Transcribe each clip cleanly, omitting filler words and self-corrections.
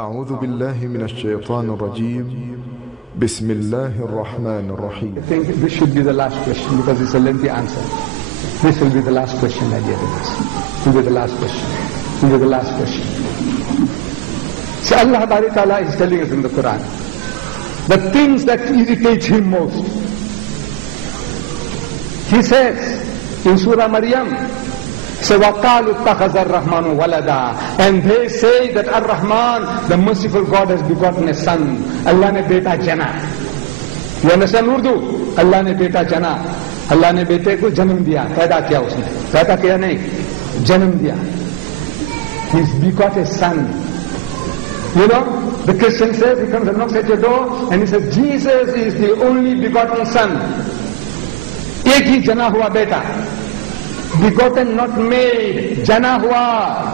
أعوذ بالله من الشيطان الرجيم بسم الله الرحمن الرحيم. I think this should be the last question because it's a lengthy answer. This will be the last question I get to this. Will be the last question. Will be the last question. See, Allah Ta'ala is telling us in the Quran the things that irritate Him most. He says in Surah Maryam, so وَقَالُوا اتَّخَذَ الرَّحْمَنُ وَلَدًا, and they say that Ar-Rahman, the merciful God, has begotten a son. Allah ne beta jana. You understand Urdu? Allah ne beta jana. Allah ne bete ko janam diya. Paida kiya usne. Paida kiya nahi. Janam diya. He's begot a son. You know, the Christian says, he comes and knocks at your door and he says, Jesus is the only begotten son. Ek hi jana hua beta. Begotten, not made. Jana hua.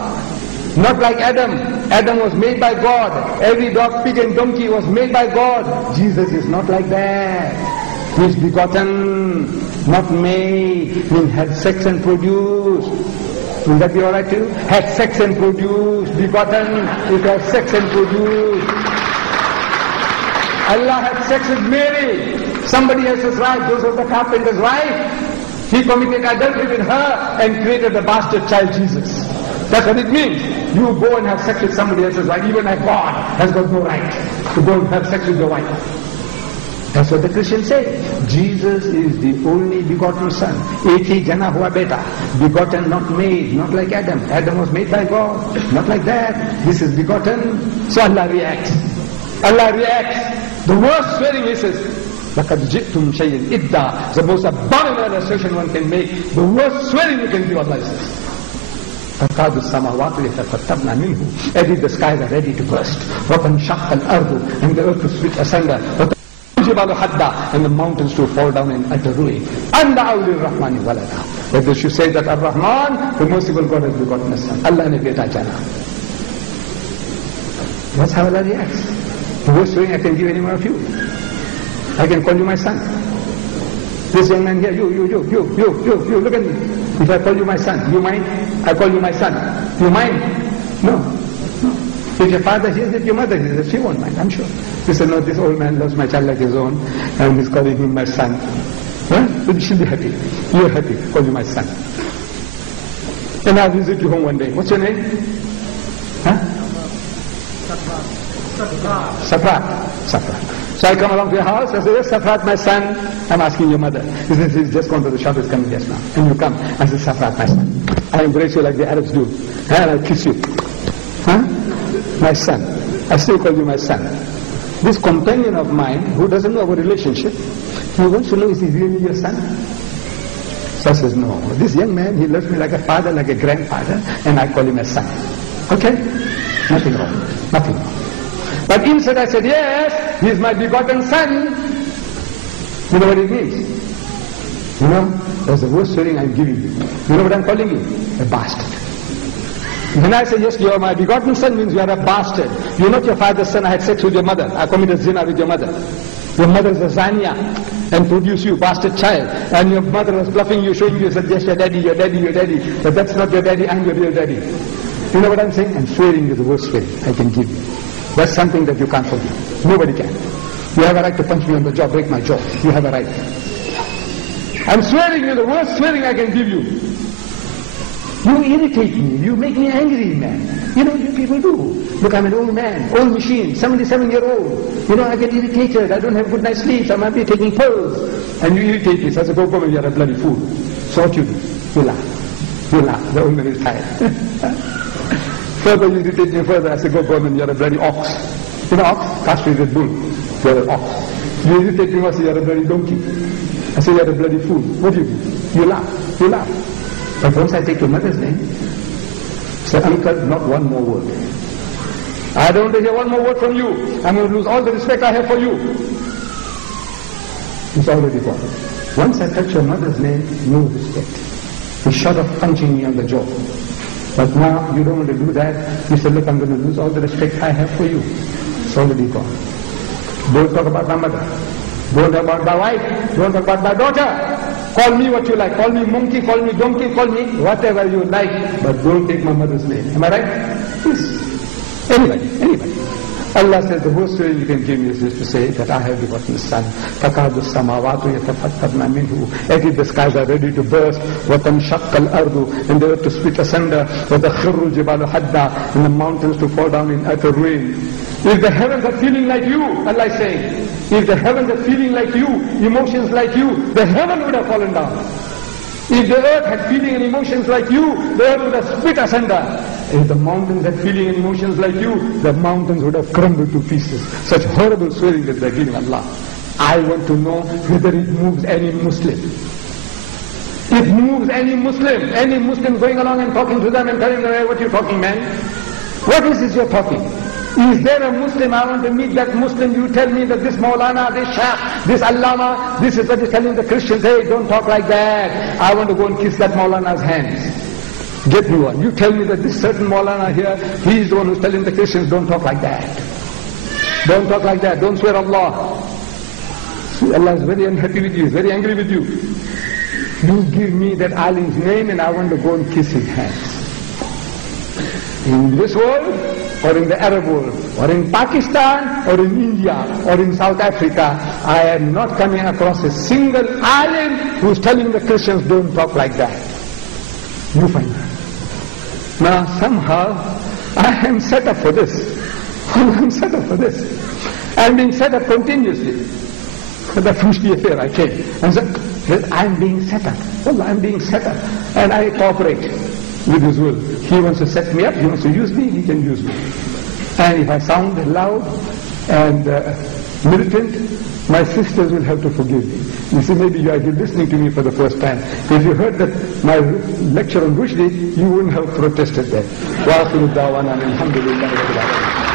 Not like Adam. Adam was made by God. Every dog, pig and donkey was made by God. Jesus is not like that. He is begotten, not made. He had sex and produced. Will that be alright too? Had sex and produced. Begotten, it has sex and produced. Allah had sex with Mary. Somebody else's wife. Those were the carpenter's wife. He committed adultery with her and created a bastard child, Jesus. That's what it means. You go and have sex with somebody else's wife. Even a God has got no right to go and have sex with your wife. That's what the Christians say. Jesus is the only begotten son. Ek hi jana hua beta. Begotten, not made. Not like Adam. Adam was made by God. Not like that. This is begotten. So Allah reacts. Allah reacts. The worst swearing is لَقَدْ جِئْتُمْ شَيْءٍ إِدَّا. The most abominable assertion one can make. The worst swearing you can do, Allah says. فَقَادُ السَّمَاوَاتُ يَتَفَطَّرْنَ مِنْهُ. As if the skies are ready to burst. وَتَنْشَقَّ الْأَرْضُ. And the earth to split asunder. وَتَنْجِبَالُ حَدَّا. And the mountains to fall down in utter ruin. أَنْ دَعَوْا لِلرَّحْمَنِ وَلَدًا. But they should say that Ar-Rahman, the merciful God, has begotten a son. Allah ne beta jana. That's how Allah reacts. The worst swearing I can give any one of you. I can call you my son. This young man here, you, look at me. If I call you my son, you mind? I call you my son. You mind? No. If your father hears it, your mother hears it, she won't mind, I'm sure. He said, no, this old man loves my child like his own, and he's calling him my son. Well, she'll be happy. You're happy, call you my son. And I'll visit you home one day. What's your name? Huh? Safrat. So I come along to your house, I say, yes, Safrat, my son. I'm asking your mother. He says, he's just gone to the shop, he's coming just now. And you come, I say, Safrat, my son. I embrace you like the Arabs do. And I kiss you. Huh? My son. I still call you my son. This companion of mine, who doesn't know our relationship, he wants to know, is he really your son? So I says, no. This young man, he loves me like a father, like a grandfather, and I call him a son. Okay? Nothing wrong. Nothing wrong. But instead I said, yes, he is my begotten son. You know what it means? You know, that's the worst swearing I'm giving you. You know what I'm calling you? A bastard. When I say, yes, you are my begotten son, means you are a bastard. You're not your father's son, I had sex with your mother. I committed zina with your mother. Your mother is a zania and produced you, bastard child. And your mother was bluffing you, showing you, said, yes, your daddy, your daddy, your daddy. But that's not your daddy, I'm your real daddy. You know what I'm saying? And swearing is the worst swearing I can give you. That's something that you can't forgive. Nobody can. You have a right to punch me on the jaw, break my jaw. You have a right. I'm swearing you the worst swearing I can give you. You irritate me. You make me angry, man. You know, you people do. Look, I'm an old man, old machine, 77-year-old. You know, I get irritated. I don't have good night's sleep. I might be taking pills. And you irritate me. So I say, go home and you're a bloody fool. So what you do? You laugh. You laugh. The old man is tired. Further you irritate me further, I say, go home and you're a bloody ox. You know ox? Castrated bull. You're an ox. You irritate me, I say, you're a bloody donkey. I say, you're a bloody fool. What do you do? You laugh. You laugh. But once I take your mother's name, say, uncle, not one more word. I don't want to hear one more word from you. I'm going to lose all the respect I have for you. It's already gone. Once I touch your mother's name, no respect. He's short of punching me on the jaw. But now you don't want to do that. You say, look, I'm going to lose all the respect I have for you. It's already gone. Don't talk about my mother. Don't talk about my wife. Don't talk about my daughter. Call me what you like. Call me monkey, call me donkey, call me whatever you like. But don't take my mother's name. Am I right? Yes. Anybody. Allah says the worst way you can give me is just to say that I have begotten the Son. تَكَادُ السَّمَاوَاتُ يَتَفَطَّرْنَ مِنْهُ. As if the skies are ready to burst. وَتَنْشَقَّ الْأَرْضُ. And the earth to split asunder. وَتَخِرُّ الْجِبَالُ حَدًّا. And the mountains to fall down in utter ruin. If the heavens are feeling like you, Allah is saying, if the heavens are feeling like you, emotions like you, the heaven would have fallen down. If the earth had feeling and emotions like you, the earth would have split asunder. If the mountains had feeling and emotions like you, the mountains would have crumbled to pieces. Such horrible swearing that they are giving Allah. I want to know whether it moves any Muslim. It moves any Muslim going along and talking to them and telling them, hey, what are you talking, man? What is this you're talking? Is there a Muslim? I want to meet that Muslim. You tell me that this Maulana, this Shah, this Allama, this is what is telling the Christians, hey, don't talk like that. I want to go and kiss that Maulana's hands. Get me one. You tell me that this certain Maulana here, he is the one who's telling the Christians, don't talk like that. Don't talk like that. Don't swear Allah. See, Allah is very unhappy with you. He's very angry with you. You give me that Alim's name and I want to go and kiss his hands. In this world, or in the Arab world, or in Pakistan, or in India, or in South Africa, I am not coming across a single alim who is telling the Christians, don't talk like that. You find that. Now somehow, I am set up for this. I am set up for this. I am being set up continuously. That Fushki affair, I came and said, I am being set up. Well, I am being set up. And I cooperate with his will. He wants to set me up, he wants to use me, he can use me. And if I sound loud and militant, my sisters will have to forgive me. You see, maybe you are listening to me for the first time. If you heard that my lecture on Rushdie, you wouldn't have protested that. وَآخِرُ الدَّعْوَانَا الْحَمْدُ لِلَّهِ رَبِّ الْعَالَمِينَ.